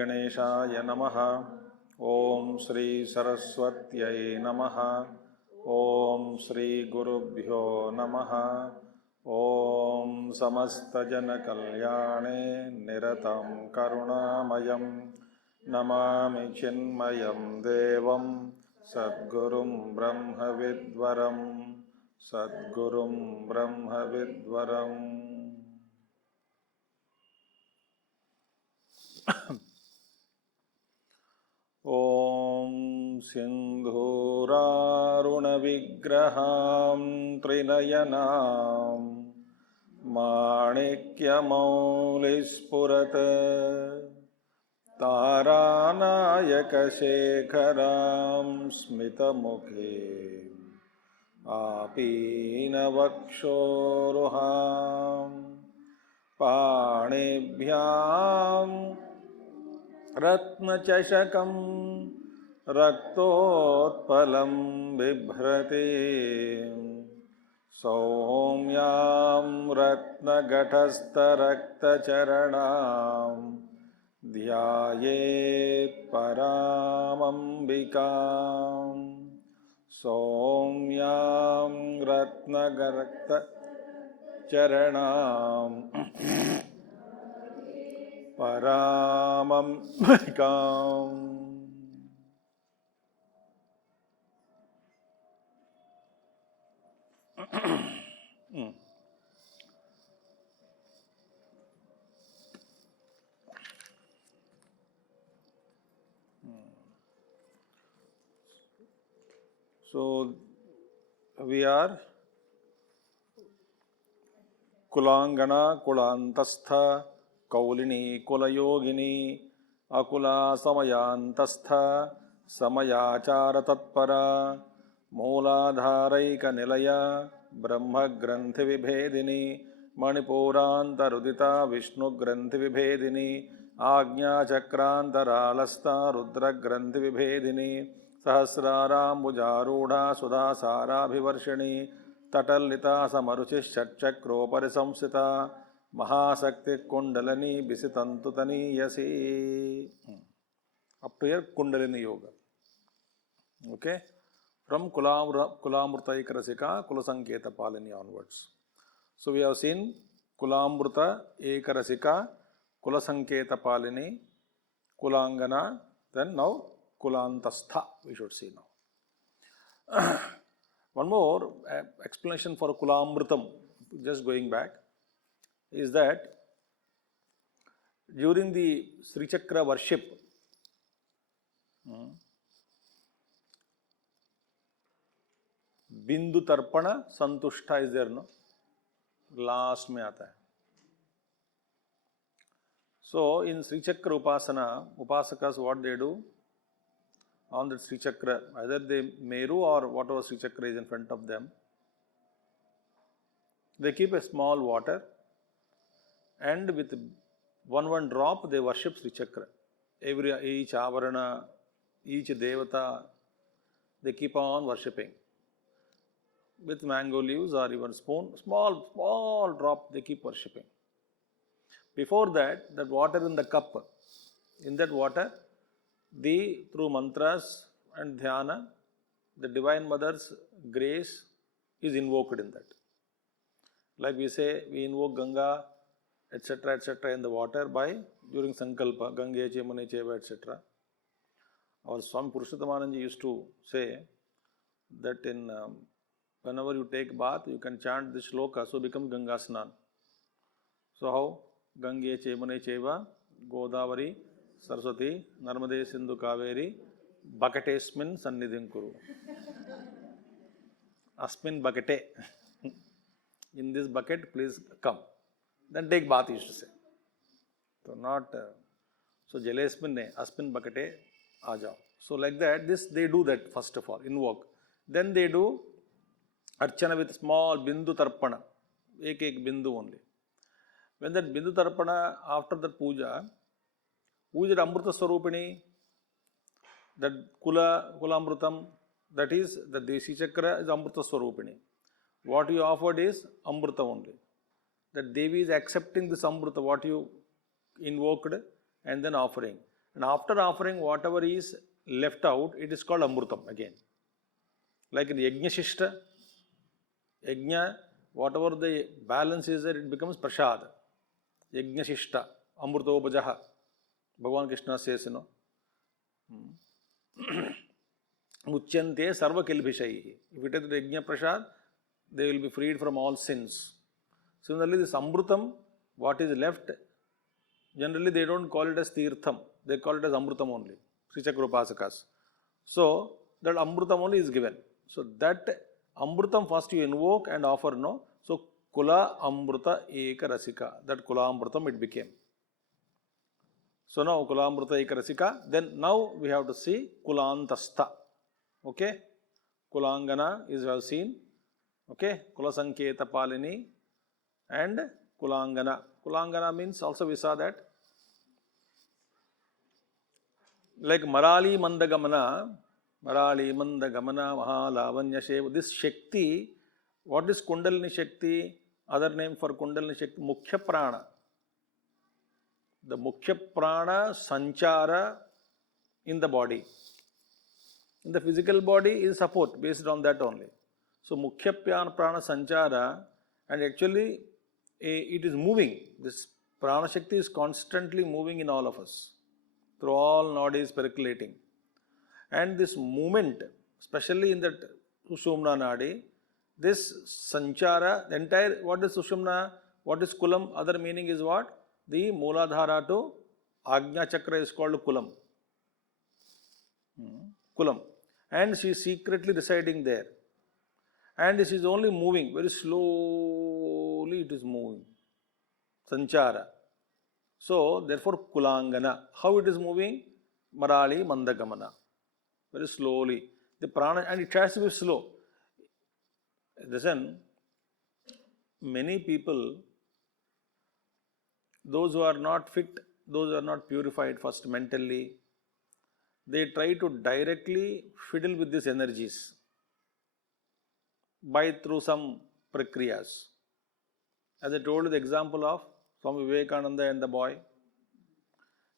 Ganeshaya Namaha. Om Shri Saraswatyai Namaha. Om Shri Gurubhyo Namaha. Om Samasta Jana Kalyane Niratam Karunamayam Namami Chinmayam Devam Sadgurum Brahma Vidvaram Sadgurum Brahma Vidvaram. Om Sindhuraruna Vigraham Trinayanam Manikya Taranayaka Shekharam Smitamukhe Apina Vakshoruham Panibhyam Ratnachashakam Raktotpalam Bibhrati Saumyam Ratnagatasta Raktacharanam Dhyayet Paramambikam Saumyam Ratnagatasta Charanam Paramambikam. So we are Kulangana Kulantastha Kaulini Kulayogini Akula Samayantastha Samayachara Tatpara Mooladharaika Nilaya Brahma Granthi Vibhedini Manipuranta Rudita Vishnu Granthi Vibhedini Agnya Chakrantaralasta Rudra Granthi Vibhedini Sahasraram Bujarudha Sudha Sara Bhivarshini Tatallita Samaruchis Chatchakropari Samsita Mahasakti Kundalani Bisitantutani Yasi. Up to here Kundalini Yoga. Okay? From Kulamruta Ekarasika, Kulasanketa Palini onwards. So we have seen Kulamruta Ekarasika, Kulasanketa Palini, Kulangana, then now Kulantastha we should see now. One more explanation for Kulamrutam, just going back, is that during the Sri Chakra worship, Bindu Tarpana Santushta is there, no? Last mein aata hai. So in Sri Chakra Upasana, Upasakas what they do on the Sri Chakra, either they meru or whatever Sri Chakra is in front of them, they keep a small water and with one drop they worship Sri Chakra. Each avarana, each devata, they keep on worshipping. With mango leaves or even spoon, small drop they keep worshipping. Before that water in the cup, in that water, through mantras and dhyana, the Divine Mother's grace is invoked in that. Like we say, we invoke Ganga, etc., in the water during Sankalpa, Gange Chemane Cheva, etc. Our Swami Chidrupanandaji used to say that whenever you take bath, you can chant this shloka, so becomes Ganga Snan. So how? Gange Chemane Cheva, Godavari, Saraswati, Narmade Sindhu Kaveri, Bakatesmin Sannidhim Kuru. Asmin Bakate. In this bucket, please come. Then take bath, he used to say. So not, so Jalesmin ne, Asmin Bakate, Ajao. So like that, they do that first of all, invoke. Then they do Archana with small Bindu Tarpana, ek Bindu only. When that Bindu Tarpana, after that puja, who is that Amrita Swarupini? That Kulamrutam, that is the Desi Chakra is Amrita Swarupini. What you offered is Amrita only. That Devi is accepting this Amrita, what you invoked, and then offering. And after offering whatever is left out, it is called Amrutam again. Like in Yajna Shishta, Yajna, whatever the balance is there, it becomes Prasad. Yajna Shishta, Amrutopajaha. Bhagavan Krishna says, Muchyante sarva kilbhishaihi. If it is the Yajna Prasad, they will be freed from all sins. Similarly, this Amrutam, what is left, generally they don't call it as Tirtham. They call it as Amrutam only. Sri Chakropasakas. So, that Amrutam only is given. So, that Amrutam first you invoke and offer, no? So, Kula Amruta Eka Rasika. That Kula Amrutam it became. So, now Kula Amruta Eka Rasika. Then, now we have to see Kulantasta. Okay? Kulangana is we have seen. Okay? Kula Sanketa Palini and Kulangana. Kulangana means also we saw that. Like Marali Mandagamana, Mahalavanya Shev. This Shakti, what is Kundalini Shakti? Other name for Kundalini Shakti, Mukhya Prana. The Mukhya Prana Sanchara in the body. In the physical body is support based on that only. So Mukhya Prana Sanchara, and actually it is moving. This Prana Shakti is constantly moving in all of us. Through all nadis percolating. And this movement, especially in that Sushumna Nadi, this Sanchara, the entire, what is Sushumna, what is Kulam, other meaning is what? The Mooladhara to Ajna Chakra is called Kulam. Kulam. And she is secretly residing there. And this is only moving, very slowly it is moving. Sanchara. So, therefore, Kulangana. How it is moving? Marali Mandagamana. Very slowly. The prana, and it has to be slow. Listen, many people, those who are not fit, those who are not purified first mentally, they try to directly fiddle with these energies by through some prakriyas. As I told you the example of Swami Vivekananda and the boy.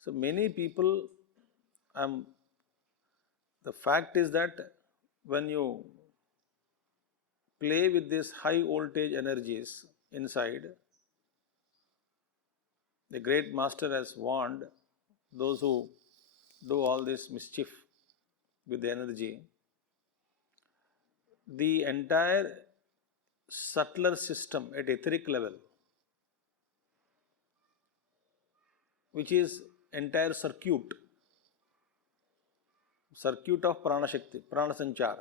So many people, the fact is that when you play with these high voltage energies inside, the great master has warned those who do all this mischief with the energy, the entire subtler system at etheric level, which is entire circuit of Prana Shakti, Prana Sanchara.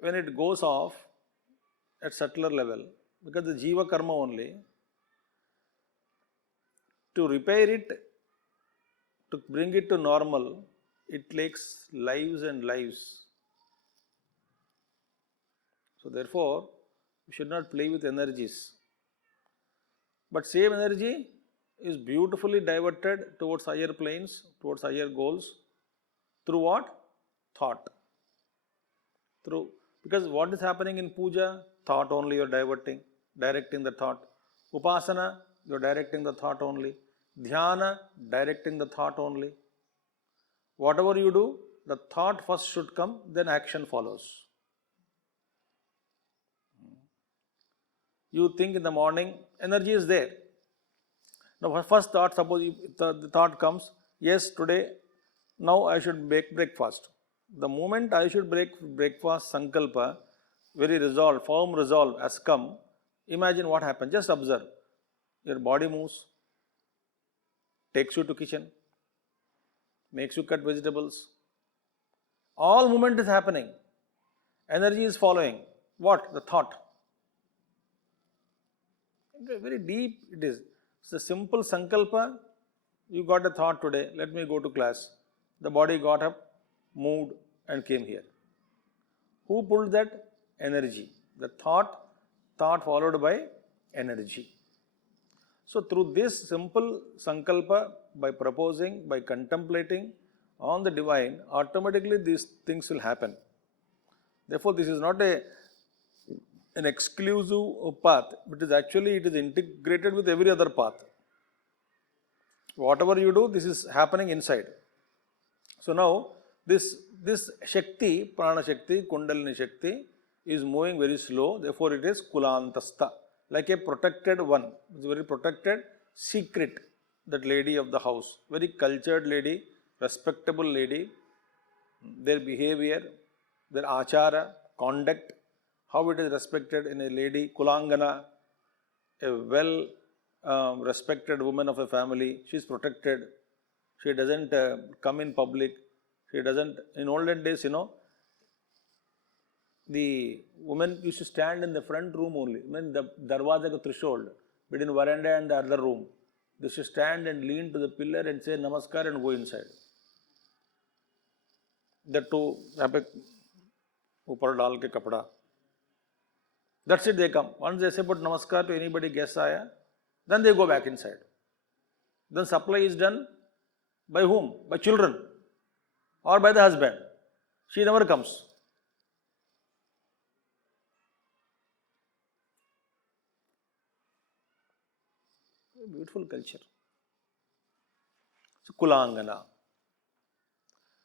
When it goes off at subtler level, because the Jiva Karma only, to repair it, to bring it to normal, it takes lives and lives. So therefore, we should not play with energies. But same energy is beautifully diverted towards higher planes, towards higher goals. Through what? Thought. Because what is happening in puja? Thought only you are directing the thought. Upasana, you are directing the thought only. Dhyana, directing the thought only. Whatever you do, the thought first should come, then action follows. You think in the morning, energy is there. Now, first thought, suppose the thought comes, yes, today, now I should make breakfast. The moment I should breakfast, sankalpa, very resolve, firm resolve has come, imagine what happens. Just observe. Your body moves, takes you to kitchen, makes you cut vegetables. All movement is happening. Energy is following. What? The thought. Very deep it is. It's a simple sankalpa. You got a thought today, let me go to class. The body got up, moved and came here. Who pulled that? Energy. The thought followed by energy. So through this simple sankalpa, by proposing, by contemplating on the divine, automatically these things will happen. Therefore, this is not an exclusive path, but it is integrated with every other path. Whatever you do, this is happening inside. So now this Shakti, Prana Shakti, Kundalini Shakti is moving very slow, therefore it is Kulantastha, like a protected one. It's very protected, secret, that lady of the house, very cultured lady, respectable lady, their behavior, their achara, conduct, how it is respected in a lady, Kulangana, a well respected woman of a family, she is protected, she doesn't come in public, she doesn't, in olden days, the women used to stand in the front room only, the darwaza ka threshold, between veranda and the other room. They should stand and lean to the pillar and say namaskar and go inside. That too, upar dal ke kapda. That's it, they come. Once they say put namaskar to anybody, guest aaya, then they go back inside. Then supply is done by whom? By children or by the husband. She never comes. Beautiful culture. So Kulangana.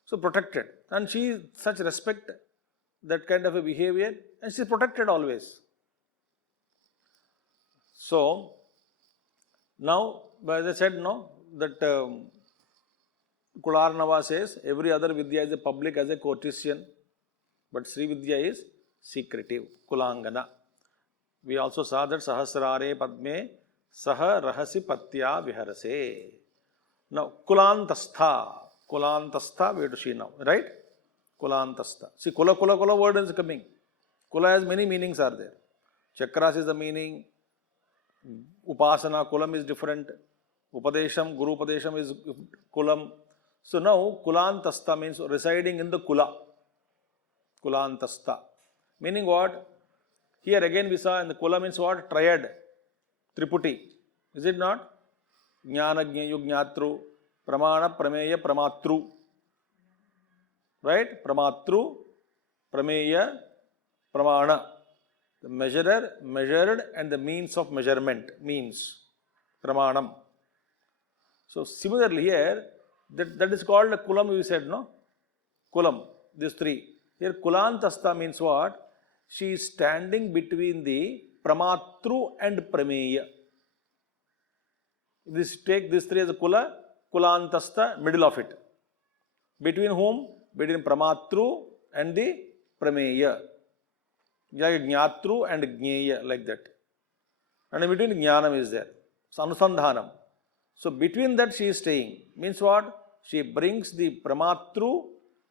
So protected. And she such respect, that kind of a behavior, and she is protected always. So now, as I said, no, that Kularnava says every other Vidya is a public as a courtesian, but Sri Vidya is secretive, Kulangana. We also saw that Sahasrare Padme Saha Rahasi Patya Viharase. Now, Kulantastha we have to see now, right? Kulantastha. See, Kula word is coming. Kula has many meanings are there. Chakras is the meaning. Upasana, Kulam is different. Upadesham, Guru Upadesham is Kulam. So now, Kulantastha means residing in the Kula. Kulantastha. Meaning what? Here again we saw in the Kula means what? Triad. Triputi. Is it not? Jnana, Jnayu, Jnatru, Pramana, Prameya, Pramatru. Right? Pramatru, Prameya, Pramana. The measurer, measured, and the means of measurement, means. Pramanam. So similarly here, that is called a Kulam, we said, no? Kulam, these three. Here Kulantastha means what? She is standing between the Pramatru and Prameya. Take these three as a Kula, Kulantastha, middle of it. Between whom? Between Pramatru and the Prameya. Like Jnatru and Jneya, like that. And in between Jnanam is there. So Anusandhanam. So between that she is staying. Means what? She brings the Pramatru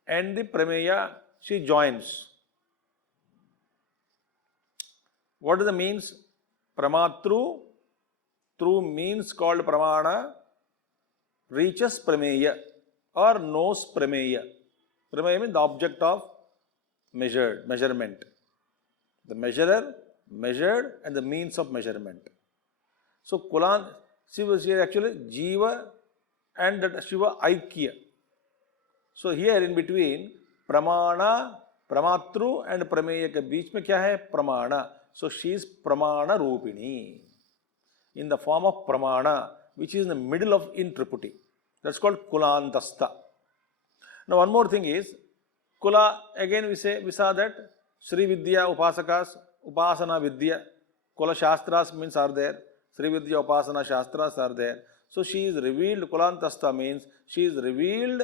and the Prameya, she joins. What is the means? Pramatru, through means called Pramana, reaches Prameya or knows Prameya. Prameya means the object of measurement. The measurer, measured, and the means of measurement. So Kulan, she was here actually Jiva and that Shiva Aikya. So here in between Pramana, Pramatru and Prameya ke beech mein kya hai? Pramana. So she is Pramana Rupini. In the form of Pramana, which is in the middle of in Triputi. That's called Kulantastha. Now one more thing is, Kula, again we saw that Sri Vidya Upasakas, Upasana Vidya, Kula Shastras means are there, Sri Vidya Upasana Shastras are there. So she is revealed, Kulantastha means she is revealed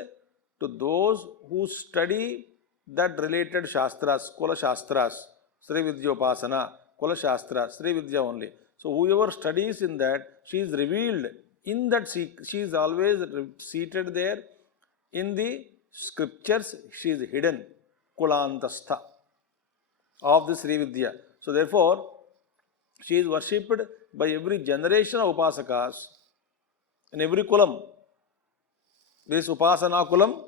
to those who study that related Shastras, Kula Shastras, Sri Vidya Upasana, Kula Shastras, Sri Vidya only. So whoever studies in that, she is revealed in that, she is always seated there in the scriptures, she is hidden, Kulantastha of the Sri Vidya. So therefore, she is worshipped by every generation of Upasakas in every Kulam. This Upasana Kulam,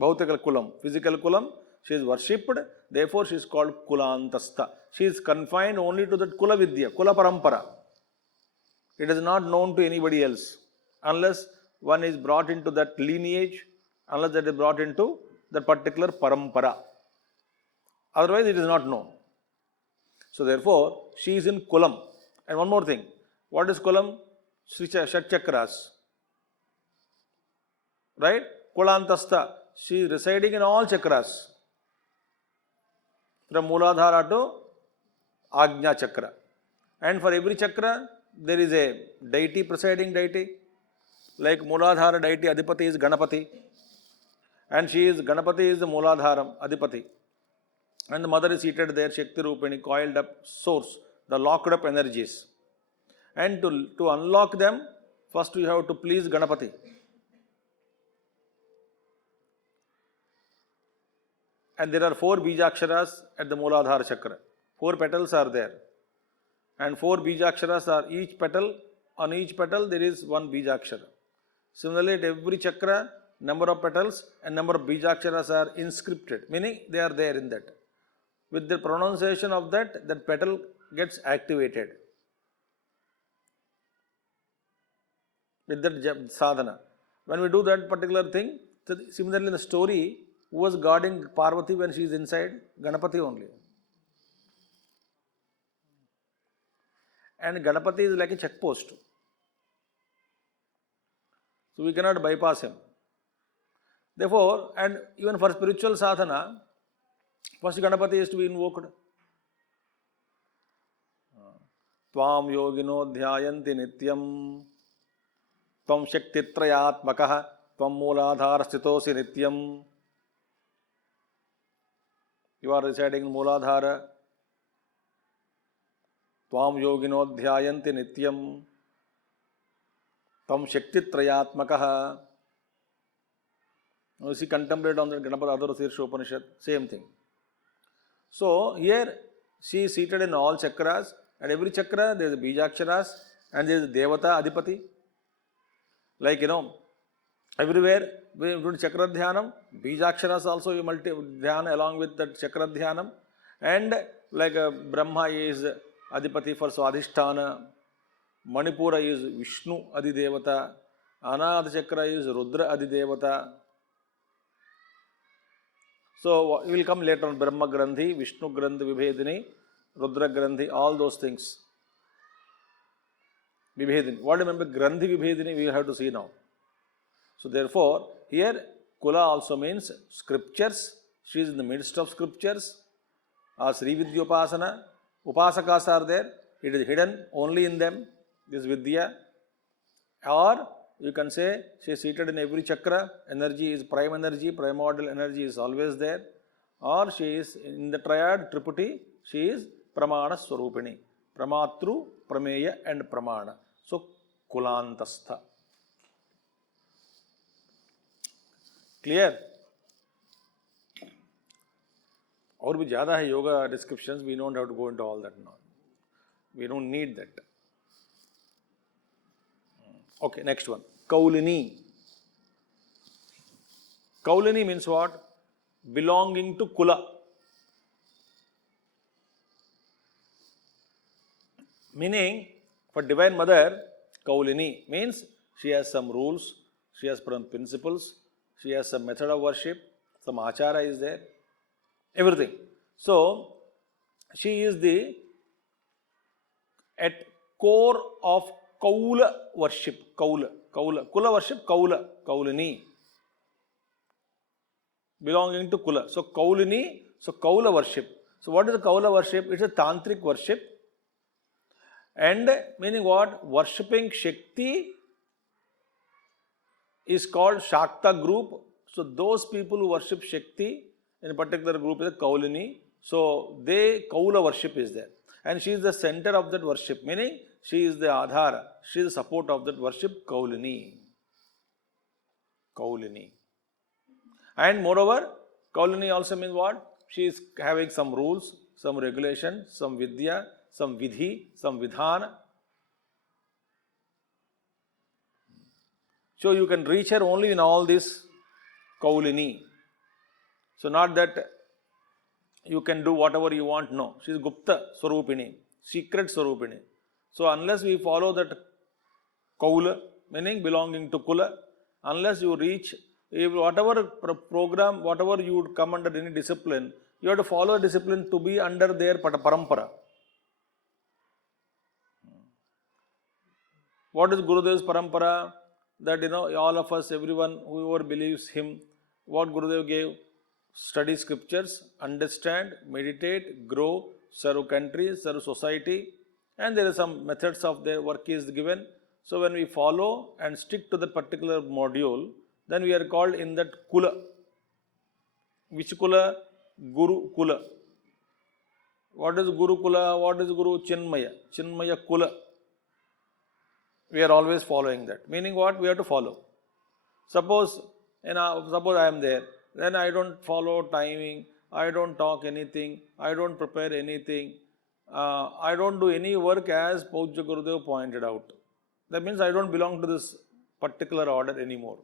Bhautika Kulam, physical Kulam, she is worshipped, therefore she is called Kulantastha. She is confined only to that Kula Vidya, Kula Parampara. It is not known to anybody else unless one is brought into that lineage, unless that is brought into that particular Parampara. Otherwise, it is not known. So therefore, she is in Kulam. And one more thing. What is Kulam? Shat Chakras. right? Kulantastha, she is residing in all chakras, from Mooladhara to Ajna chakra. And for every chakra, there is a deity, presiding deity. Like Mooladhara deity, Adipati is Ganapati. And she is, Ganapati is the Mooladharam, Adipati. And the mother is seated there, Shakti Rupini, coiled up source, the locked up energies. And to unlock them, first you have to please Ganapati. And there are 4 Bijaksharas at the Mooladhara chakra. 4 petals are there. And 4 Bijaksharas are each petal, on each petal there is 1 Bijakshara. Similarly, at every chakra, number of petals and number of Bijaksharas are inscripted, meaning they are there in that. With the pronunciation of that petal gets activated. With that sadhana. When we do that particular thing, similarly in the story, who was guarding Parvati when she is inside? Ganapati only. And Ganapati is like a checkpost. So we cannot bypass him. Therefore, and even for spiritual sadhana, first Ganapati is to be invoked. Tvam yogino dhyayanti nityam tvam shaktitrayatmakaha tvam mooladhara sthitosi nityam. You are residing in Mooladhara. Tvam yogino dhyayanti nityam tam shaktitrayatmakaha. Now you see, contemplate on the Ganapati Adhara Sirsha Upanishad, same thing. So here she is seated in all chakras, and every chakra there is a Bijaksharas and there is a Devata Adipati. Like everywhere we do Chakra Dhyanam, Bijaksharas also you multi-dhyana along with that Chakra Dhyanam. And like Brahma is Adipati for Swadhisthana, Manipura is Vishnu Adidevata, Anahata Chakra is Rudra Adidevata. So we will come later on Brahma Grandhi, Vishnu Grandhi Vibhedini, Rudra Grandhi, all those things. Vibhedini. What remember Grandhi Vibhedini we have to see now. So therefore, here Kula also means scriptures. She is in the midst of scriptures. Sri Vidya Upasana. Upasakas are there. It is hidden only in them, this Vidya. Or you can say she is seated in every chakra. Energy is prime energy, primordial energy is always there. Or she is in the triad, Tripati, she is Pramana Swarupini. Pramatru, Prameya and Pramana. So Kulantastha. Clear? और भी ज़्यादा है yoga descriptions. We don't have to go into all that now. We don't need that. Okay, next one. Kaulini. Kaulini means what? Belonging to Kula. Meaning, for Divine Mother, Kaulini means she has some rules, she has some principles, she has some method of worship, some achara is there, everything. So, she is at core of Kaula worship. Kula worship, Kaulini. Belonging to Kula. So, Kaulini, so Kaula worship. So, what is the Kaula worship? It's a tantric worship. And meaning what? Worshipping Shakti is called Shakta group. So, those people who worship Shakti in a particular group is a Kaulini. So, Kaula worship is there. And she is the center of that worship. Meaning, she is the Adhara. She is the support of that worship, Kaulini. Kaulini. And moreover, Kaulini also means what? She is having some rules, some regulation, some Vidya, some Vidhi, some Vidhana. So you can reach her only in all this Kaulini. So not that you can do whatever you want, no. She is Gupta Swarupini, secret Swarupini. So unless we follow that Kaula, meaning belonging to Kula, unless you reach, whatever program, whatever you would come under any discipline, you have to follow a discipline to be under their parampara. What is Gurudev's parampara? that all of us, everyone, whoever believes him, what Gurudev gave? Study scriptures, understand, meditate, grow, serve country, serve society, and there are some methods of their work is given. So when we follow and stick to the particular module, then we are called in that kula. Which kula? Guru kula. What is Guru kula? What is Guru? Chinmaya. Chinmaya kula. We are always following that. Meaning what? We have to follow. Suppose I am there, then I don't follow timing, I don't talk anything, I don't prepare anything, I don't do any work as Pujya Gurudev pointed out. That means I don't belong to this particular order anymore.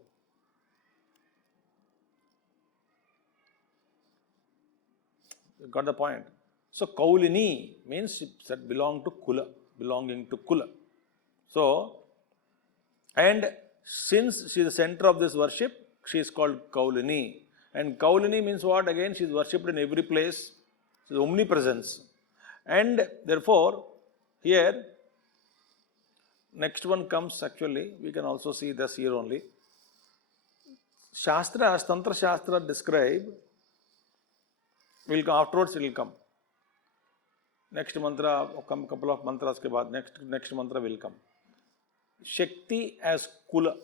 You got the point? So Kaulini means that belonging to Kula. So, and since she is the center of this worship, she is called Kaulini. And Kaulini means what? Again, she is worshipped in every place. She is omnipresence. And therefore, here, next one comes actually, we can also see this here only. Shastra, as Tantra Shastra describe, will come, afterwards it will come. Next mantra, couple of mantras ke baad, next mantra will come. Shakti as Kula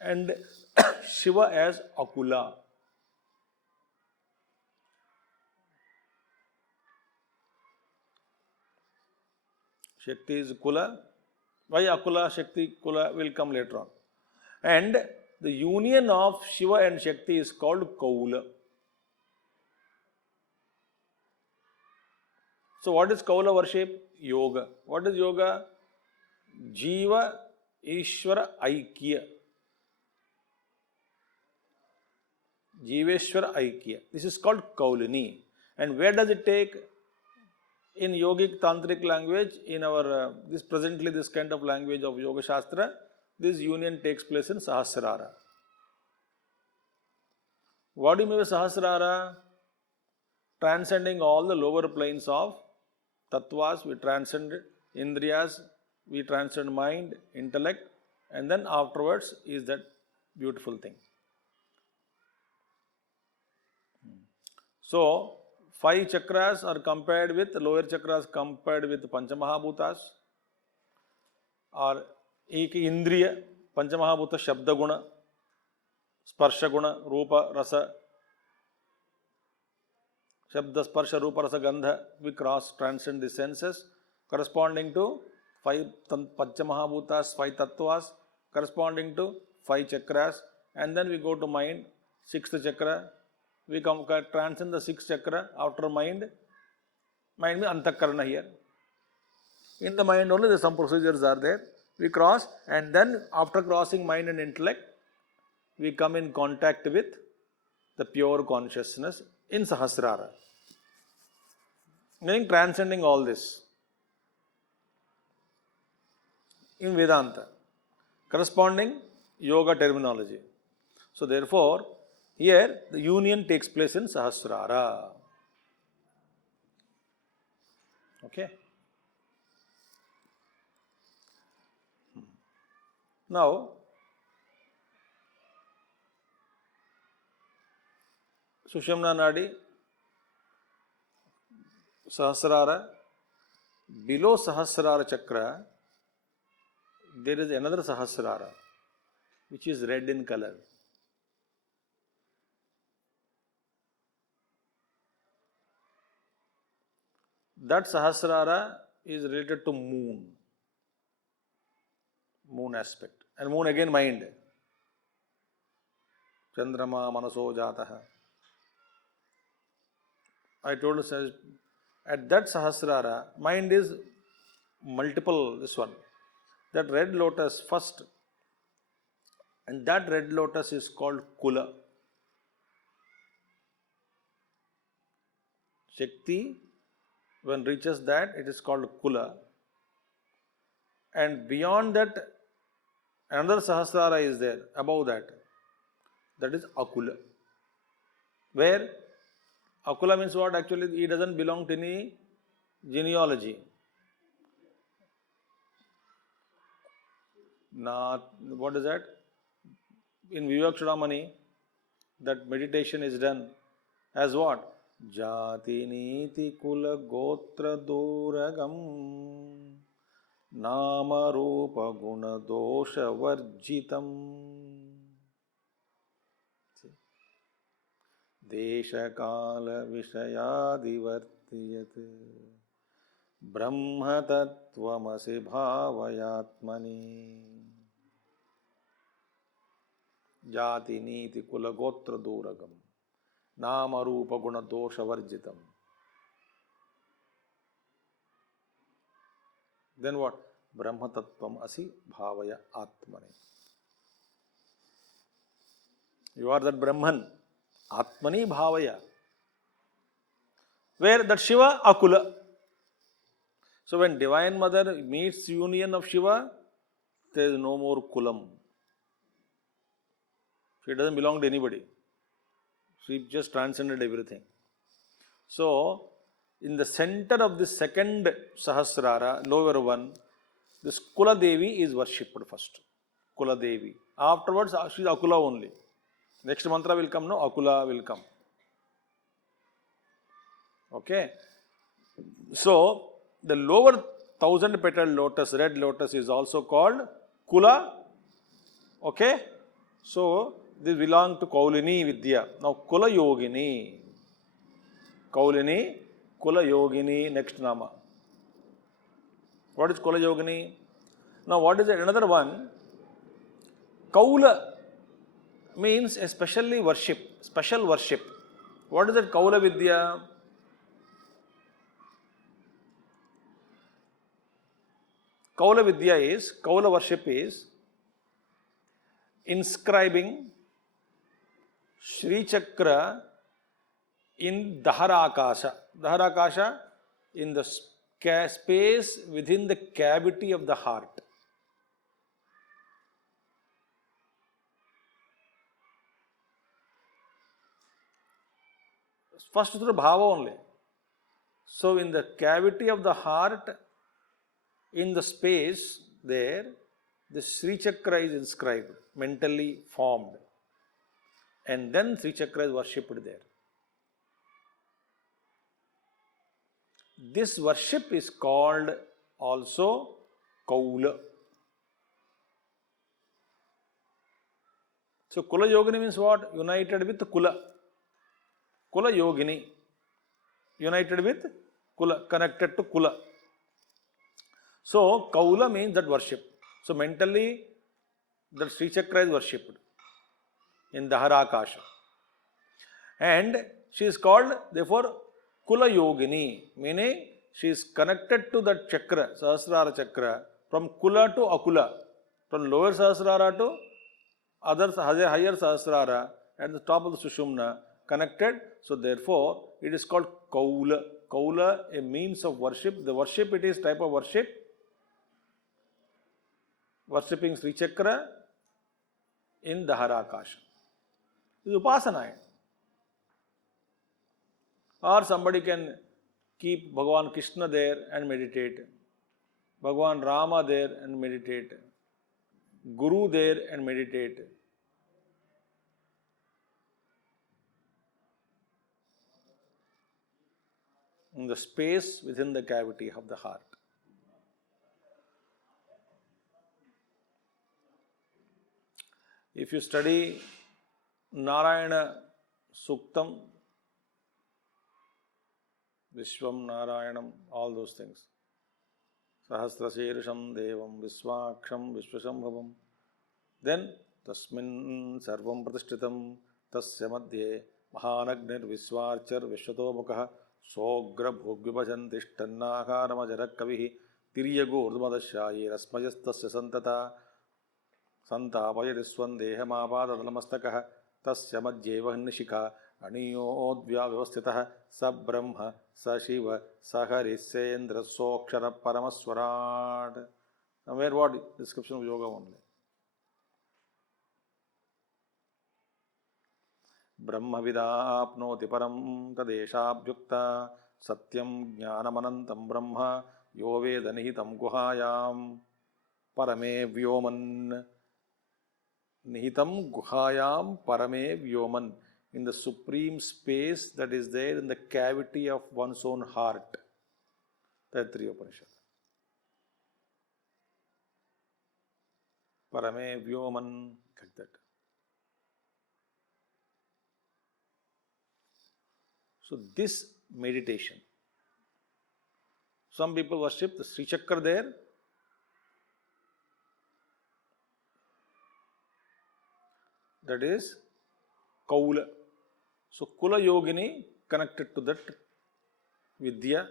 and Shiva as Akula. Shakti is Kula. Why Akula, Shakti, Kula will come later on. And the union of Shiva and Shakti is called Kaula. So what is Kaula worship? Yoga. What is yoga? Jiva Ishvara Aikya. Jiveshwara Aikya. This is called Kaulini. And where does it take? In yogic tantric language, in our this kind of language of Yoga Shastra, this union takes place in Sahasrara. What do you mean by Sahasrara? Transcending all the lower planes of tattvas, we transcend indriyas, we transcend mind, intellect, and then afterwards is that beautiful thing. So, 5 chakras are compared with, lower chakras compared with Panchamahabhutas, or ek indriya, Panchamahabhuta Shabda Guna, Sparsha Guna, Rupa, Rasa, Shabda, Sparsha, Rupa, Rasa, Gandha, we transcend the senses, corresponding to 5 Panchamahabhutas, 5 tattvas, corresponding to 5 chakras, and then we go to mind, 6th chakra, we transcend the 6th chakra after mind. Mind means Antakarana here. In the mind only some procedures are there. We cross, and then after crossing mind and intellect, we come in contact with the pure consciousness in Sahasrara. Meaning transcending all this. In Vedanta. Corresponding yoga terminology. So therefore, here the union takes place in Sahasrara. Okay. Now, Sushumna Nadi, Sahasrara, below Sahasrara chakra, there is another Sahasrara, which is red in color. That Sahasrara is related to moon. Moon aspect. And moon again mind. Chandrama Manaso Jataha. I told you, at that Sahasrara, mind is multiple, this one. That red lotus first, and that red lotus is called Kula. Shakti, when reaches that, it is called Kula. And beyond that, another Sahasrara is there, above that. That is Akula. Where Akula means what? Actually, he doesn't belong to any genealogy. Not, what is that? In Vivekshudamani, that meditation is done as what? Jati niti kula gotra duragam nama rupa guna dosha varjitam desha kala vishayadivartiyat brahma tattvamasi bhavayatmani. Jati niti kula gotra duragam nama rupa guna dosha varjitam. Then what? Brahma tattvam asi bhavaya atmani. You are that Brahman. Atmani bhavaya. Where that Shiva akula. So when Divine Mother meets union of Shiva, there is no more kulam. She doesn't belong to anybody. She just transcended everything. So, in the center of the second Sahasrara, lower one, this Kula Devi is worshipped first. Kula Devi. Afterwards, she is Akula only. Next mantra will come, no? Akula will come. Okay? So, the lower 1000 petal lotus, red lotus, is also called Kula. Okay? So, this belongs to Kaulini Vidya. Now, Kula Yogini. Kaulini, Kula Yogini, next Nama. What is Kula Yogini? Now, what is it? Another one? Kaula means especially worship, special worship. What is it? Kaula Vidya? Kaula Vidya is, Kaula worship is inscribing Shri Chakra in Daharakasha. Daharakasha, in the space within the cavity of the heart. First through bhava only. So in the cavity of the heart, in the space there, the Sri Chakra is inscribed, mentally formed. And then Sri Chakra is worshipped there. This worship is called also Kaula. So Kula Yogini means what? United with Kula. Kula Yogini. United with Kula, connected to Kula. So Kaula means that worship. So mentally, that Sri Chakra is worshipped in Daharakasha. And she is called, therefore, Kula Yogini, meaning she is connected to that chakra, Sahasrara chakra, from Kula to Akula, from lower Sahasrara to other higher Sahasrara, at the top of the Sushumna, connected. So therefore, it is called Kaula. Kaula, a means of worship. The worship, it is type of worship. Worshipping Sri Chakra in Daharakasha. This is Upasana. Or somebody can keep Bhagavan Krishna there and meditate, Bhagavan Rama there and meditate, Guru there and meditate. In the space within the cavity of the heart. If you study Narayana Suktam, Vishwam Narayanam, all those things. Sahasrasirisham Devam Viswaksham Vishwashambhavam. Then Tasmin Sarvam Pratishtitam Tasya Madhye Mahanagnir Viswarchar Vishwatomukaha Sogra Bhogvibhajantishtannakaramajarak Kavihi Tiryago Urdmadashayi Rasmayastasya Santata Santapayadiswan Dehamabadadalamastakah Tasya Madhyeva Nishika Aniyodvya Vyavastitah Sa Brahma Sa Shiva Sa Harisendra Sokshara Paramaswarad. Somewhere what? Description of yoga only. Brahmavidapnoti param tadeshabhyukta satyam jnanamanantam brahma yo vedanihitam guhayam parame vyoman. Nihitam guhayam parame vyoman. In the supreme space that is there in the cavity of one's own heart. Taittiriya Upanishad. Parame vyoman, like that. So this meditation, some people worship the Sri Chakra there. That is Kaula. So Kula Yogini connected to that Vidya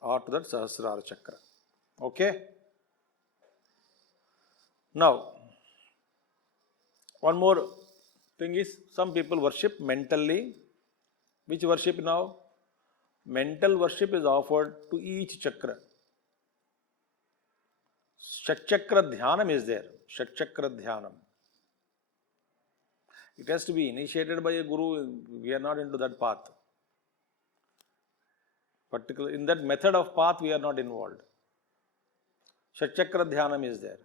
or to that Sahasrara Chakra. Okay? Now, one more thing is, some people worship mentally. Which worship now? Mental worship is offered to each chakra. Shatchakra Dhyanam is there. Shatchakra Dhyanam. It has to be initiated by a guru. We are not into that path. Particularly in that method of path, we are not involved. Shatchakra Dhyanam is there.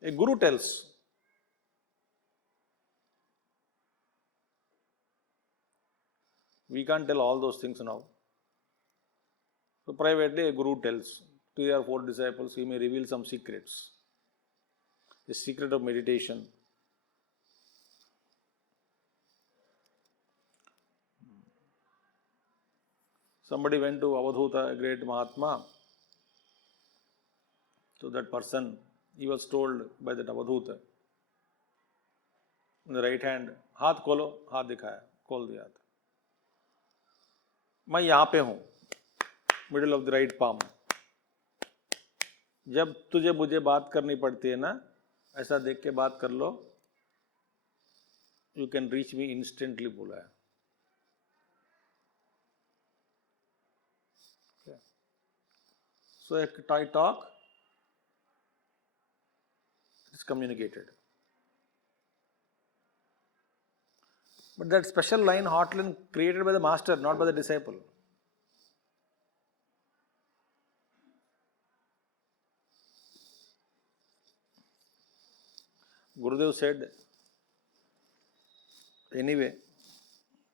A guru tells, we can't tell all those things now. So privately a guru tells 3 or 4 disciples, he may reveal some secrets. The secret of meditation. Somebody went to Avadhuta, a great Mahatma. So that person, he was told by that Avadhuta, in the right hand, हाथ खोलो, हाथ दिखाया, खोल दिया था. मैं यहाँ पे हूँ, middle of the right palm. जब तुझे मुझे बात करनी पड़ती है ना, ऐसा देख के बात कर लो, you can reach me instantly बोला है. Okay. So if I talk, it's communicated. But that special line, hotline, created by the master, not by the disciple. Gurudev said, anyway,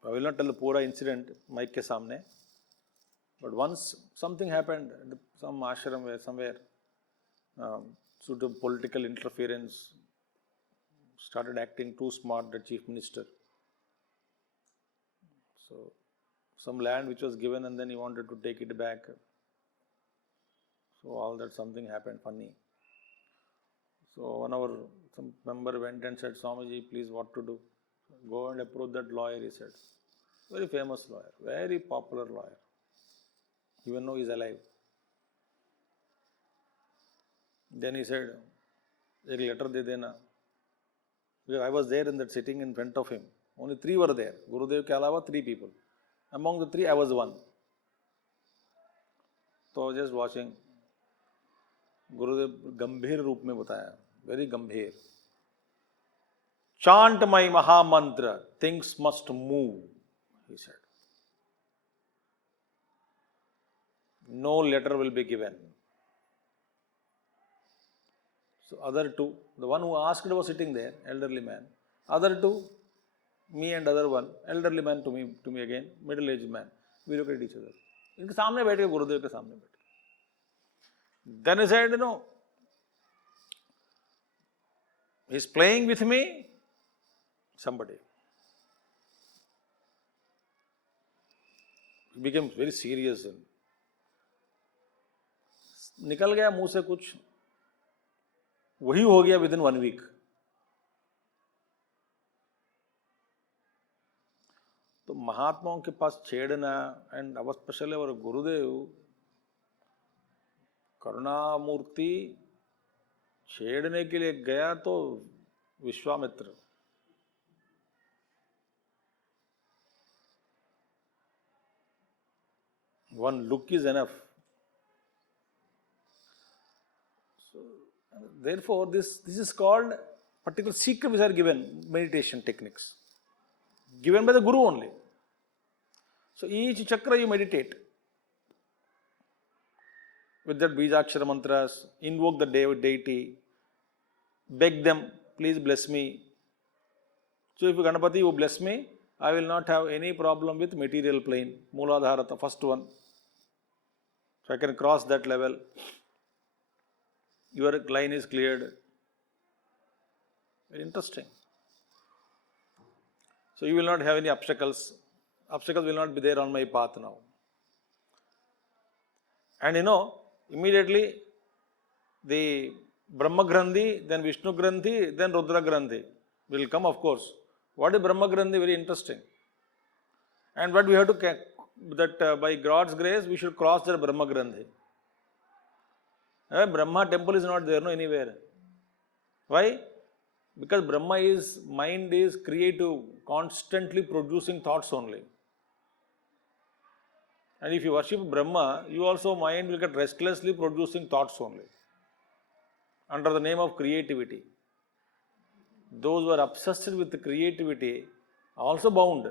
I will not tell the pura incident, mic ke samne, but once something happened, some ashram somewhere, due to political interference, started acting too smart, the chief minister. So, some land which was given and then he wanted to take it back. So, all that something happened funny. So, some member went and said, Swamiji, please what to do? Go and approach that lawyer, he said. Very famous lawyer, very popular lawyer. Even though he is alive. Then he said, एक letter दे देना. Because I was there in that sitting in front of him. Only 3 were there. Gurudev के अलावा 3 people. Among the 3, I was one. So just watching. Gurudev गंभीर रूप में बताया. Very गंभीर. Chant my Maha Mantra. Things must move, he said. No letter will be given. So other 2, the one who asked was sitting there, elderly man. Other 2, me and other one, elderly man to me again, middle-aged man. We look at each other. इनके सामने बैठे, गुरुदेव के सामने बैठे. Then he said, he's playing with me, somebody. He became very serious. निकल गया मुंह से कुछ, वही हो गया within 1 week. तो महात्माओं के पास छेड़ना एंड स्पेशली और गुरुदेव करुणामूर्ति छेड़ने के लिए गया तो Vishwamitra. One look is enough. So, therefore, this is called particular secret which are given, meditation techniques. Given by the Guru only. So, each chakra you meditate. with that Bijakshara mantras, invoke the deity, beg them, please bless me. So if Ganapati, you bless me, I will not have any problem with material plane, Mooladhara, the first one. So I can cross that level. Your line is cleared. Very interesting. So you will not have any obstacles. Obstacles will not be there on my path now. And immediately the Brahma Grandhi, then Vishnu Grandhi, then Rudra Grandhi will come, of course. What is Brahma Grandhi? Very interesting. And what we have to, that by God's grace, we should cross the Brahma Grandhi. Brahma temple is not there, no, anywhere. Why? Because mind is creative, constantly producing thoughts only. And if you worship Brahma, you also mind will get restlessly producing thoughts only. Under the name of creativity. Those who are obsessed with creativity are also bound.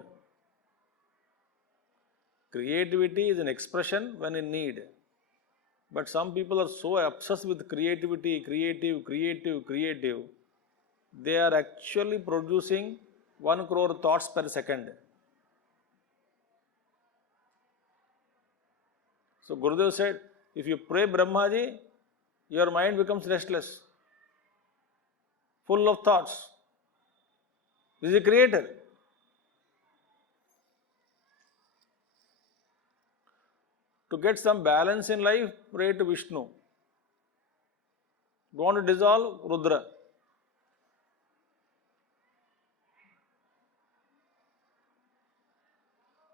Creativity is an expression when in need. But some people are so obsessed with creativity, creative. They are actually producing 1 crore thoughts per second. So Gurudev said, if you pray Brahmaji, your mind becomes restless, full of thoughts. This is a creator. To get some balance in life, pray to Vishnu. You want to dissolve? Rudra.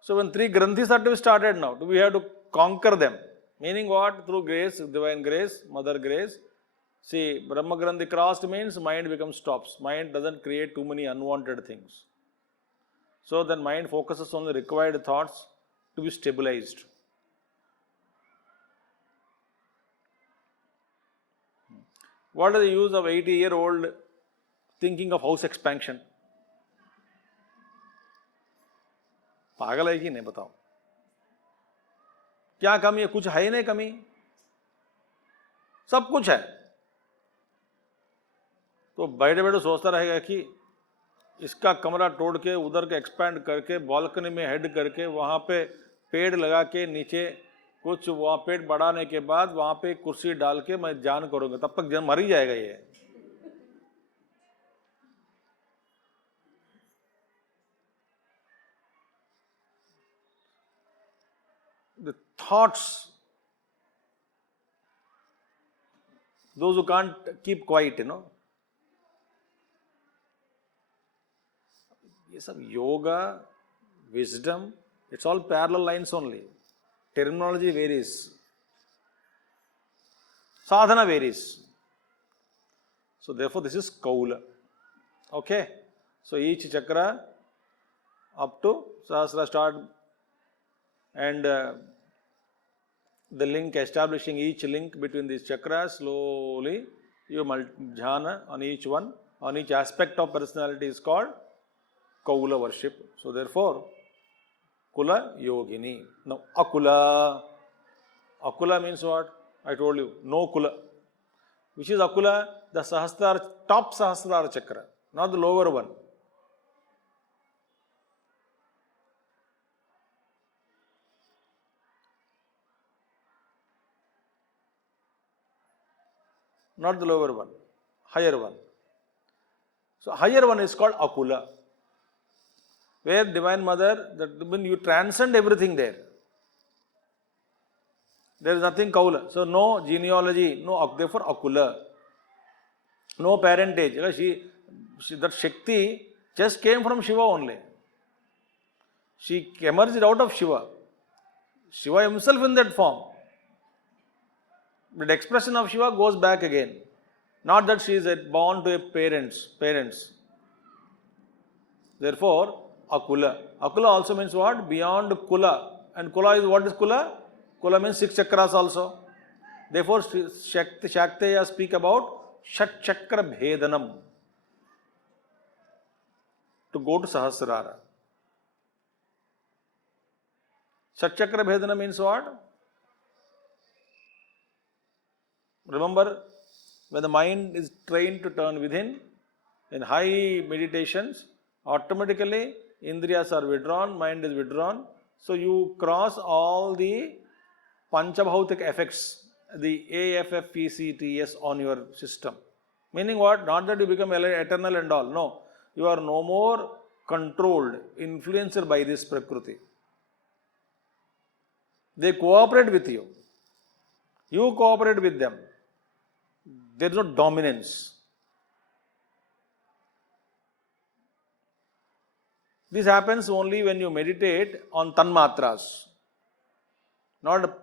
So when 3 Granthis are to be started now, we have to conquer them. Meaning what? Through grace, divine grace, mother grace. See, Brahma Granthi crossed means mind becomes stops. Mind doesn't create too many unwanted things. So then mind focuses on the required thoughts to be stabilized. What is the use of 80-year-old thinking of house expansion? पागल है कि नहीं बताओ? क्या कमी है? कुछ है ही नहीं कमी, सब कुछ है. तो बैठे बैठे सोचता रहेगा कि इसका कमरा तोड़ के उधर के एक्सपैंड करके बालकनी में हेड करके वहाँ पे पेड़ लगा के नीचे कुछ वहाँ पेड़ बढ़ाने के बाद वहाँ पे कुर्सी डाल के मैं जान करूँगा, तब तक जन मर ही जाएगा ये. The thoughts, those who can't keep quiet, ये सब yoga, wisdom, it's all parallel lines only. Terminology varies. Sadhana varies. So therefore this is Kaula. Okay. So each chakra up to Sahasra start and the link, establishing each link between these chakras, slowly you jhana on each one, on each aspect of personality is called Kaula worship. So therefore, Kula Yogini. Now, Akula. Akula means what? I told you, no Kula. Which is Akula? The Sahasrara, top Sahasrara chakra, not the lower one. Not the lower one, higher one. So higher one is called Akula, where Divine Mother, when you transcend everything there. There is nothing Kaula. So no genealogy, no, therefore Akula. No parentage. That Shakti just came from Shiva only. She emerged out of Shiva. Shiva himself in that form. But expression of Shiva goes back again. Not that she is born to a parents. Therefore, Akula. Akula also means what? Beyond Kula. And Kula is, what is Kula? Kula means 6 chakras also. Therefore, Shakteya speak about Shat Chakra Bhedanam. To go to Sahasrara. Shat Chakra Bhedanam means what? Remember, when the mind is trained to turn within, in high meditations, automatically indriyas are withdrawn, mind is withdrawn. So you cross all the panchabhautic effects, the AFFPCTS on your system. Meaning what? Not that you become eternal and all. No. You are no more controlled, influenced by this Prakriti. They cooperate with you. You cooperate with them. There is no dominance. This happens only when you meditate on tanmatras, not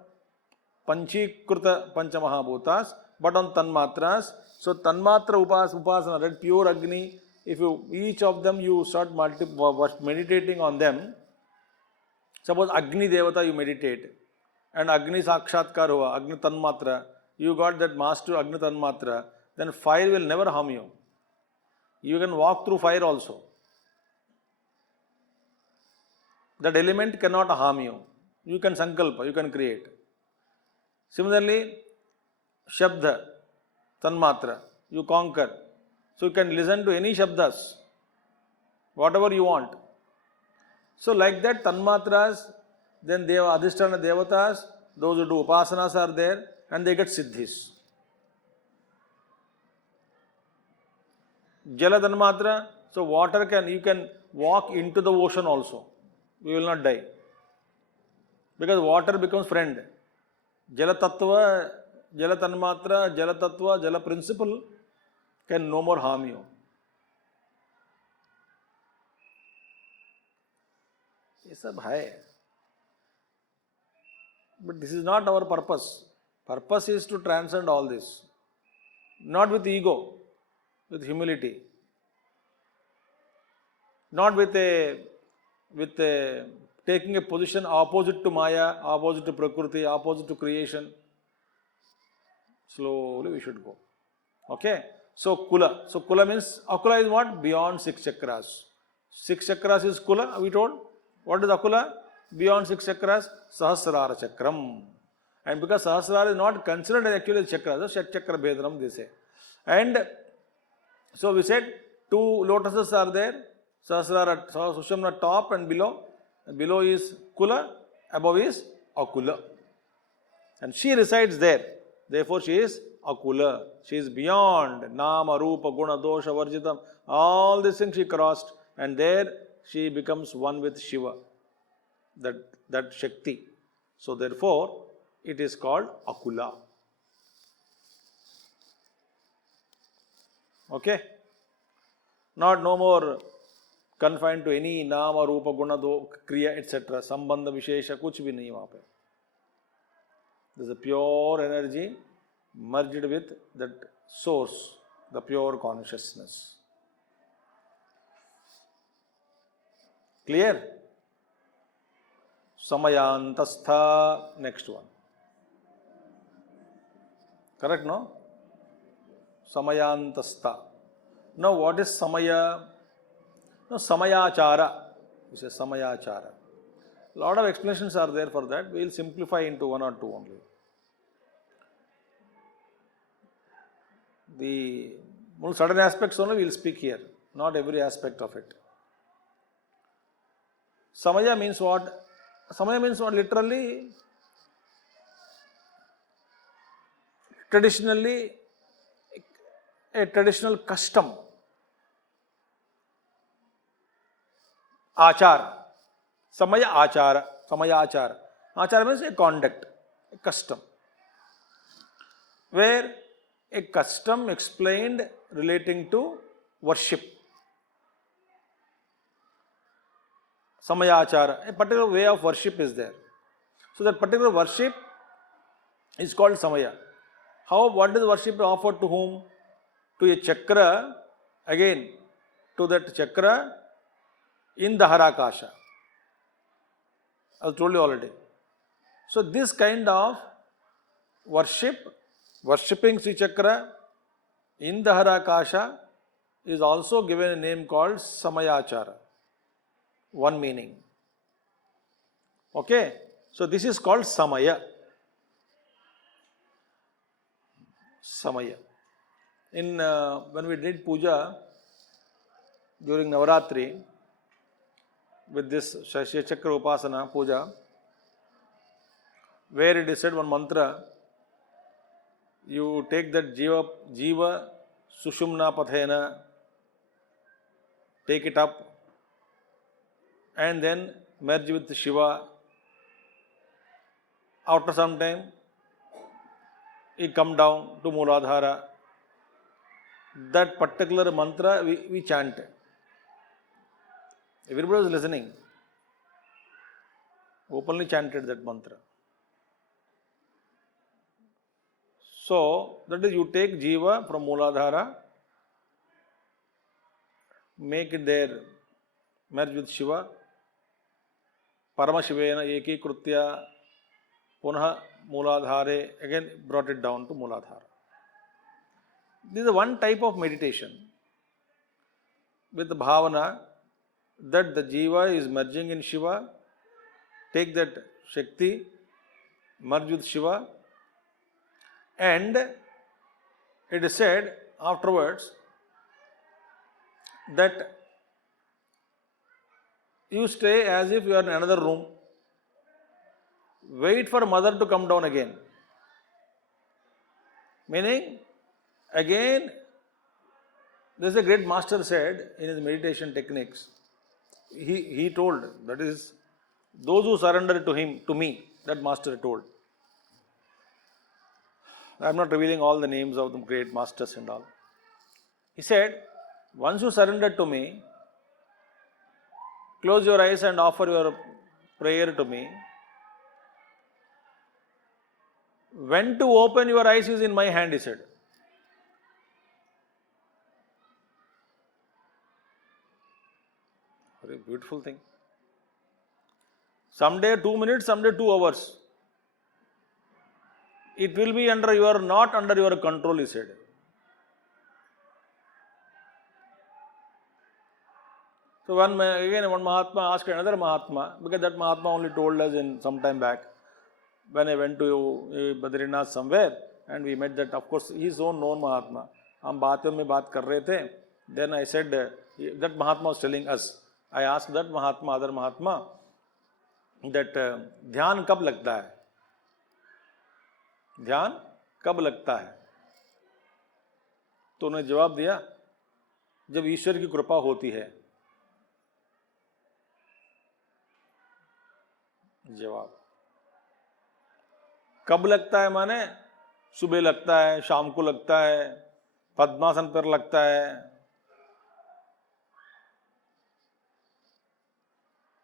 panchikruta panchamahabhutas, but on tanmatras. So tanmatra upasana, that pure Agni, if you each of them you start meditating on them, suppose Agni Devata you meditate, and Agni Sakshatkar hua, Agni Tanmatra, you got that master Agni Tanmatra, then fire will never harm you. You can walk through fire also. That element cannot harm you. You can sankalpa, you can create. Similarly, Shabda, Tanmatra, you conquer. So you can listen to any Shabdas, whatever you want. So like that, Tanmatras, then Deva, Adhisthana Devatas, those who do Upasanas are there, and they get Siddhis. Jala Tanmatra, so water you can walk into the ocean also. You will not die. Because water becomes friend. Jala Tattva, Jala Tanmatra, Jala Tattva, Jala principle can no more harm you. ये सब है. But this is not our purpose. Purpose is to transcend all this. Not with ego, with humility. Not with taking a position opposite to Maya, opposite to Prakriti, opposite to creation. Slowly we should go. Okay? So Kula. So Kula means, Akula is what? Beyond 6 chakras. 6 chakras is Kula, we told. What is Akula? Beyond 6 chakras, Sahasrara Chakram. And because Sahasrara is not considered as actually chakras, so Shat Chakra Bhedram they say. And so we said 2 lotuses are there. Sahasrara, Sushumna top and below. Below is Kula, above is Akula. And she resides there. Therefore she is Akula. She is beyond Nama, Rupa, Guna, Dosha, Varjitam. All these things she crossed, and there she becomes one with Shiva. That Shakti. So therefore it is called Akula. Okay? Not no more confined to any Nama, Rupa, Guna, Kriya, etc. Sambandha, Vishesha, kuch bhi nahi wahan pe. There is a pure energy merged with that source, the pure consciousness. Clear? Samayantastha, next one. Correct, no? Samayantastha. Now what is Samaya? No, Samayachara. We say Samayachara. A lot of explanations are there for that. We will simplify into 1 or 2 only. The certain aspects only we will speak here, not every aspect of it. Samaya means what? Samaya means what? Literally, traditionally, a traditional custom. Achar. Samaya achara. Samaya achara. Achara means a conduct, a custom. Where a custom explained relating to worship. Samayachara. A particular way of worship is there. So that particular worship is called Samaya. What is worship offered to whom? To a chakra, again, to that chakra in the Harakasha. I told you already. So this kind of worshipping Sri Chakra in the Harakasha is also given a name called Samayachara. One meaning. Okay? So this is called Samaya. Samaya. In when we did puja during Navaratri with this Shashya Chakra Upasana puja, where it is said one mantra, you take that Jiva Sushumna Pathena, take it up and then merge with Shiva. After some time, you come down to Mooladhara. That particular mantra we chant. Everybody was listening. Openly chanted that mantra. So, that is, you take Jiva from Mooladhara, make it there, merge with Shiva, Paramashivena Eki Krutya, Punah Mooladhare, again brought it down to Mooladhara. This is one type of meditation with the bhavana that the Jiva is merging in Shiva, take that Shakti, merge with Shiva, and it is said afterwards that you stay as if you are in another room, wait for mother to come down again. Meaning, again, this is a great master said in his meditation techniques. He told, that is, those who surrender to him, to me, that master told. I am not revealing all the names of the great masters and all. He said, once you surrender to me, close your eyes and offer your prayer to me. When to open your eyes is in my hand, he said. Very beautiful thing. Someday 2 minutes, someday 2 hours. It will be not under your control, he said. So one Mahatma asked another Mahatma, because that Mahatma only told us in some time back, when I went to Badrinath somewhere, and we met that, of course, he is so known Mahatma. हम बातों में बात कर रहे थे. Then I said, that Mahatma was telling us, I asked that Mahatma, other Mahatma, that ध्यान कब लगता है? ध्यान कब लगता है? तो उन्होंने जवाब दिया, जब ईश्वर की कृपा होती है. जवाब कब लगता है माने सुबह लगता है, शाम को लगता है, पद्मासन पर लगता है.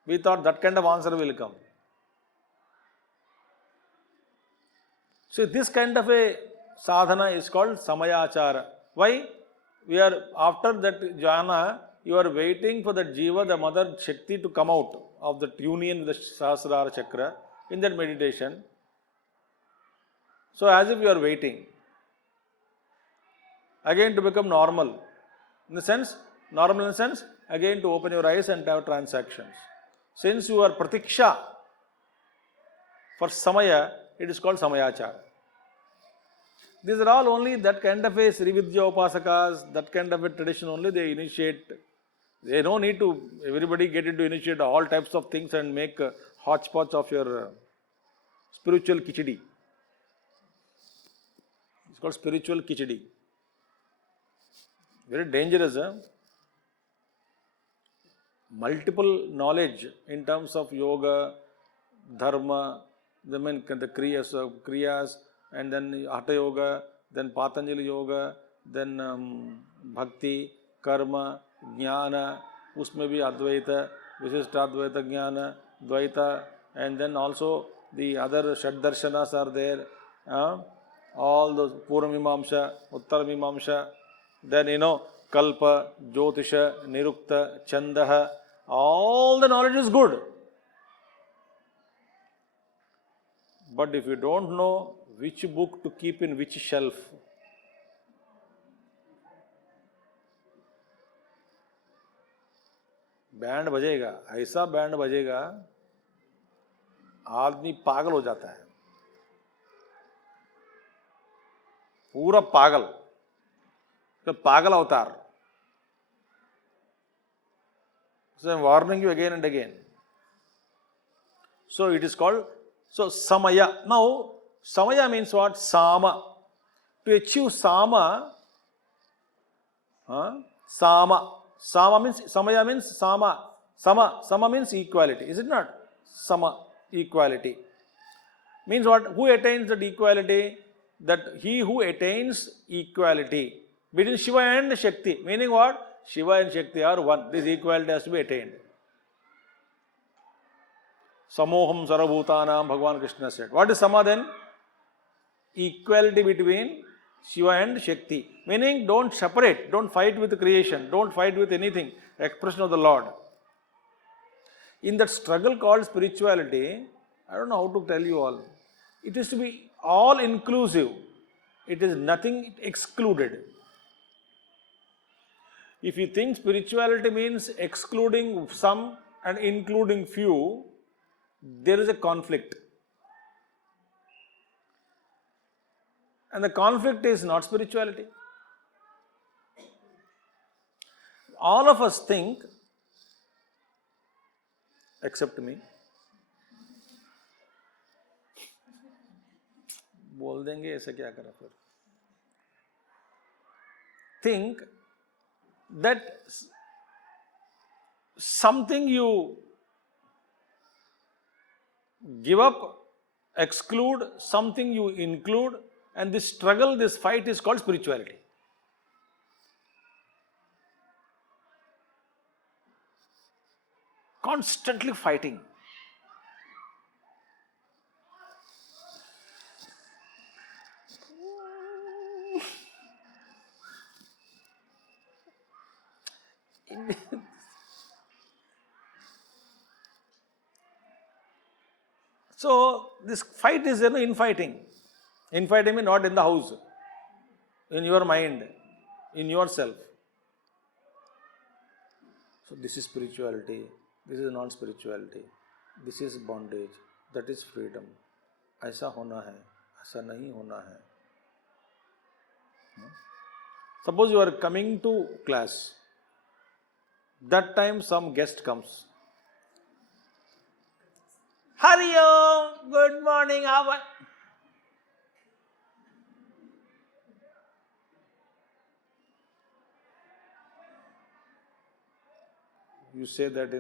We thought that kind of answer will come. So this kind of a sadhana is called samayachara. Why? We are, after that jhana, you are waiting for the jiva, the mother Shakti, to come out of that union with the Sahasrara chakra in that meditation. So as if you are waiting again to become normal. In the sense, normal in the sense, again to open your eyes and have transactions. Since you are pratiksha for samaya, it is called samayachara. These are all only that kind of a Srividya Upasakas, that kind of a tradition only they initiate. They don't need to, everybody get into initiate all types of things and make hodgepodge of your spiritual kichdi. It's called spiritual kichdi. Very dangerous. Multiple knowledge in terms of yoga, dharma, the kriyas, and then Hatha Yoga, then Patanjali Yoga, then Bhakti, Karma, Jnana, usme bhi Advaita, Vishishtadvaita Jnana, Dvaita, and then also the other Shaddarshanas are there, all those Puramimamsha, Uttaramimamsha, then Kalpa, Jyotisha, Nirukta, Chandaha, all the knowledge is good. But if you don't know which book to keep in which shelf, band बजेगा, ऐसा band बजेगा, आदमी पागल हो जाता है. पूरा पागल, तो पागल अवतार. So I am warning you again and again. So it is called, so samaya. Now samaya means what? Sama. To achieve sama, sama. Sama means, samaya means sama. Sama means equality. Is it not? Sama, equality. Means what? Who attains that equality? That he who attains equality between Shiva and Shakti. Meaning what? Shiva and Shakti are one. This equality has to be attained. Samoham Sarvabhutanam, Bhagavan Krishna said. What is Sama then? Equality between Shiva and Shakti. Meaning don't separate, don't fight with creation, don't fight with anything. Expression of the Lord. In that struggle called spirituality, I don't know how to tell you all. It is to be all inclusive. It is nothing excluded. If you think spirituality means excluding some and including few, there is a conflict. And the conflict is not spirituality. All of us think, except me, बोल देंगे ऐसा क्या करा फिर, think that something you give up, exclude, something you include, and this struggle, this fight is called spirituality. Constantly fighting. So this fight is infighting. Infighting means not in the house, in your mind, in yourself. So this is spirituality, this is non-spirituality, this is bondage, that is freedom. ऐसा होना है, ऐसा नहीं होना है. Suppose you are coming to class. That time some guest comes. Hari Om, good morning, how are you? Say that,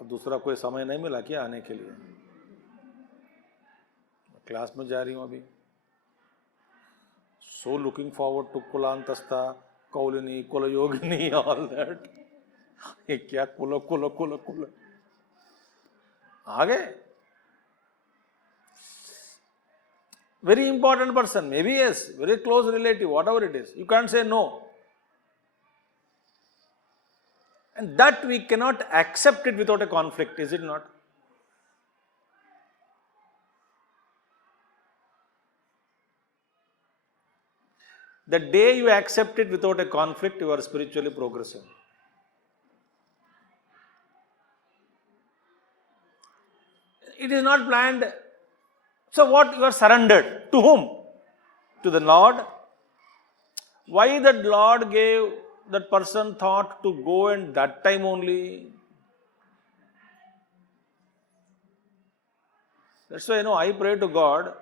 अब दूसरा कोई समय नहीं मिला क्या आने के लिए? क्लास में जा रही हूँ अभी. So looking forward to Kulantasta, Kaulini, Kulayogini, all that. ये क्या कुलो आ गए. Very important person, maybe yes, very close relative, whatever it is. You can't say no. And that we cannot accept it without a conflict, is it not? The day you accept it without a conflict, you are spiritually progressing. It is not planned. So what? You are surrendered. To whom? To the Lord. Why that Lord gave that person thought to go and that time only? That's why I pray to God,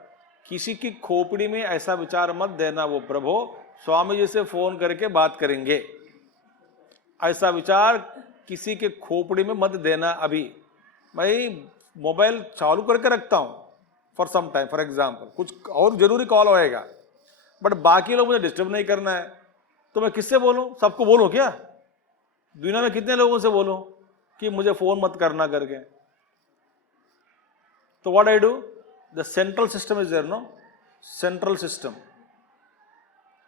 किसी की खोपड़ी में ऐसा विचार मत देना वो प्रभु, स्वामी जी से फोन करके बात करेंगे. ऐसा विचार किसी के खोपड़ी में मत देना. अभी मैं मोबाइल चालू करके रखता हूं for some time, for example कुछ और जरूरी कॉल होएगा, बट बाकी लोग मुझे डिस्टर्ब नहीं करना है. तो मैं किससे बोलूं? सबको बोलूं क्या? दुनिया में कितने लोगों से बोलूं कि मुझे फोन मत करना करके? तो what I do? The central system is there, no? Central system.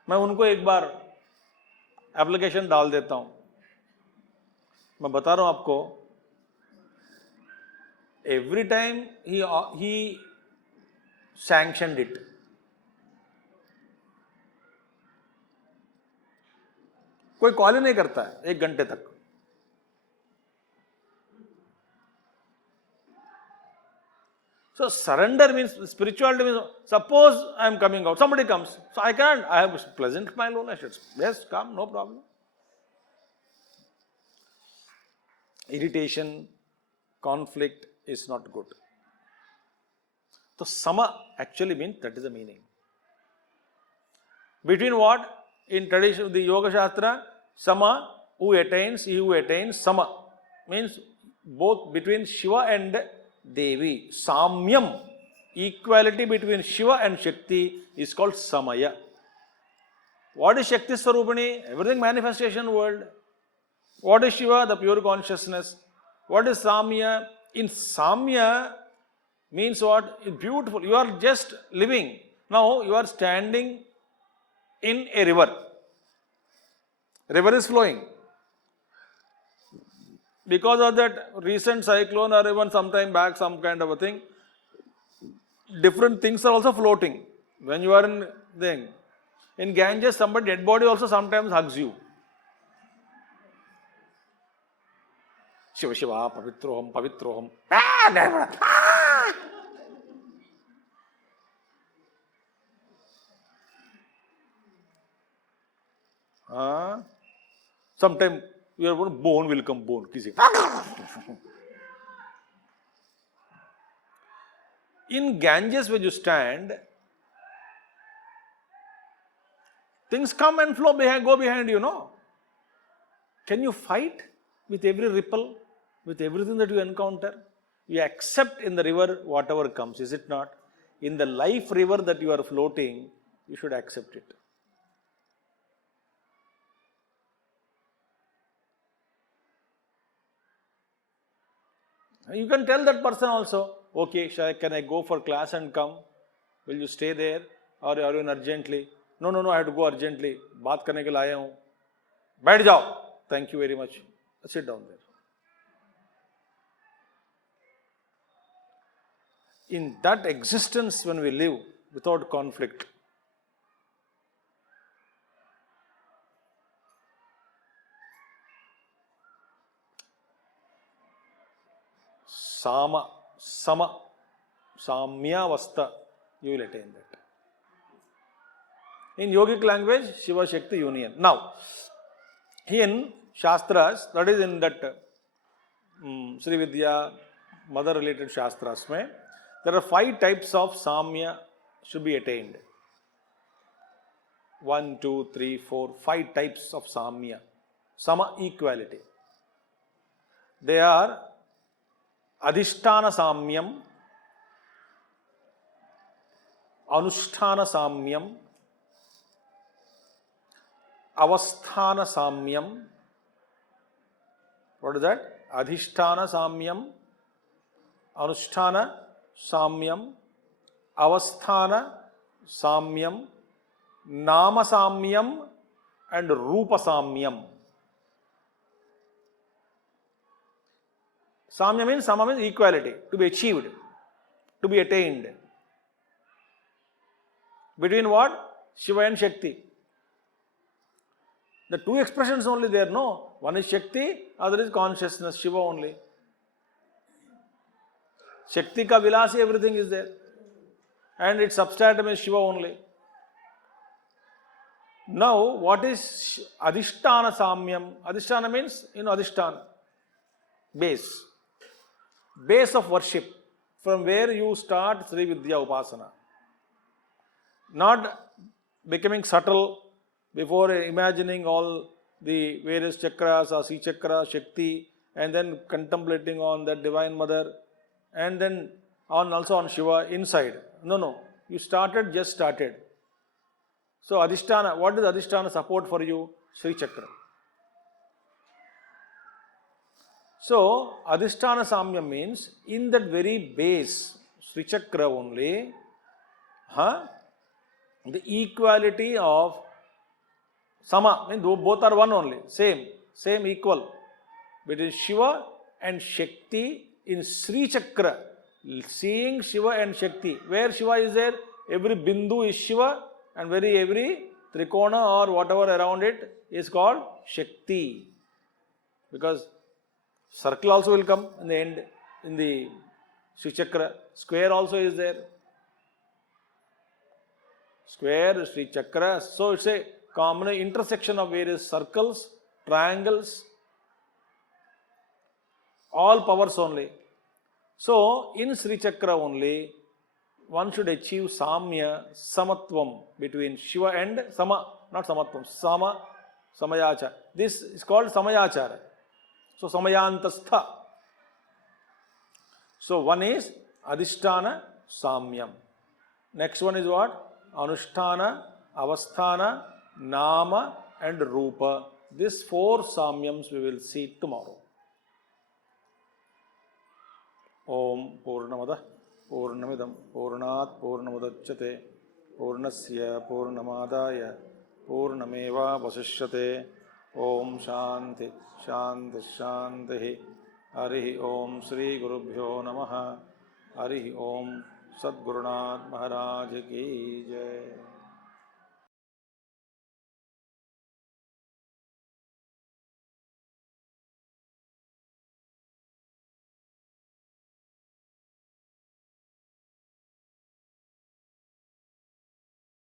मैं उनको एक बार एप्लीकेशन डाल देता हूं. मैं बता रहा हूं आपको, every time he sanctioned it. कोई कॉल ही नहीं करता है 1 घंटे तक. So surrender means, spirituality means, suppose I am coming out, somebody comes, so I can't, I have a pleasant smile only, I should, yes, come, no problem. Irritation, conflict is not good. So sama actually means, that is the meaning. Between what? In tradition, the Yoga Shastra, sama, he who attains sama, means both between Shiva and Devi. Samyam, equality between Shiva and Shakti is called Samaya. What is Shakti Swarupani? Everything manifestation world. What is Shiva? The pure consciousness. What is Samya? In Samya means what? It's beautiful. You are just living. Now you are standing in a river. River is flowing. Because of that recent cyclone or even some time back, some kind of a thing, different things are also floating. When you are in Ganges, somebody dead body also sometimes hugs you. Shiva Shiva, Pavitroham, Pavitroham. Sometimes your bone will come, bone. In Ganges, when you stand, things come and flow behind, go behind you, no? Can you fight with every ripple, with everything that you encounter? You accept in the river whatever comes, is it not? In the life river that you are floating, you should accept it. You can tell that person also, okay, can I go for class and come? Will you stay there? Or are you in urgently? No, I have to go urgently. Baat karne ke liye aaya hu. Baith jao. Thank you very much. Sit down there. In that existence when we live without conflict, Samyavastha, you will attain that. In yogic language, Shiva Shakti union. Now, in Shastras, that is in that Sri Vidya, mother related Shastras, there are 5 types of Samya should be attained. 1, 2, 3, 4, 5 types of Samya. Sama, equality. They are Adhisthana Samyam, Anusthana Samyam, Avasthana Samyam. What is that? Adhisthana Samyam, Anusthana Samyam, Avasthana Samyam, Nama Samyam and Rupa Samyam. Samya means, Sama means equality, to be achieved, to be attained. Between what? Shiva and Shakti. The 2 expressions only there, no? One is Shakti, other is consciousness, Shiva only. Shakti ka vilasi, everything is there. And its substratum is Shiva only. Now, what is Adhisthana Samyam? Adhisthana means, Adhisthana, base. Base of worship, from where you start Sri Vidya Upasana. Not becoming subtle before imagining all the various chakras, Asi Chakra, Shakti, and then contemplating on that Divine Mother, and then also on Shiva inside. No. You just started. So Adhisthana, what does Adhisthana support for you? Sri Chakra. So, Adhisthana Samyam means, in that very base, Sri Chakra only, the equality of Sama, means both are one only, same equal, between Shiva and Shakti in Sri Chakra. Seeing Shiva and Shakti, where Shiva is there, every Bindu is Shiva, and every Trikona or whatever around it is called Shakti. Because circle also will come in the end, in the Sri Chakra. Square also is there. Square, Sri Chakra. So it's a common intersection of various circles, triangles, all powers only. So in Sri Chakra only, one should achieve Samya, Samatvam between Shiva and Sama, not Samatvam, Sama, Samayachara. This is called Samayachara. So Samayantastha. So one is Adhisthana, Samyam. Next one is what? Anusthana, Avasthana, Nama and Rupa. These 4 Samyams we will see tomorrow. Om Purnamada Purnamidam Purnat Purnamudachyate Purnasya Purnamadaya Purnameva Vasishyate. Om Shanti Shanti Shanti. Harihi Om Sri Gurubhyo Namaha. Harihi Om Sadgurunath Maharaj Ki Jai.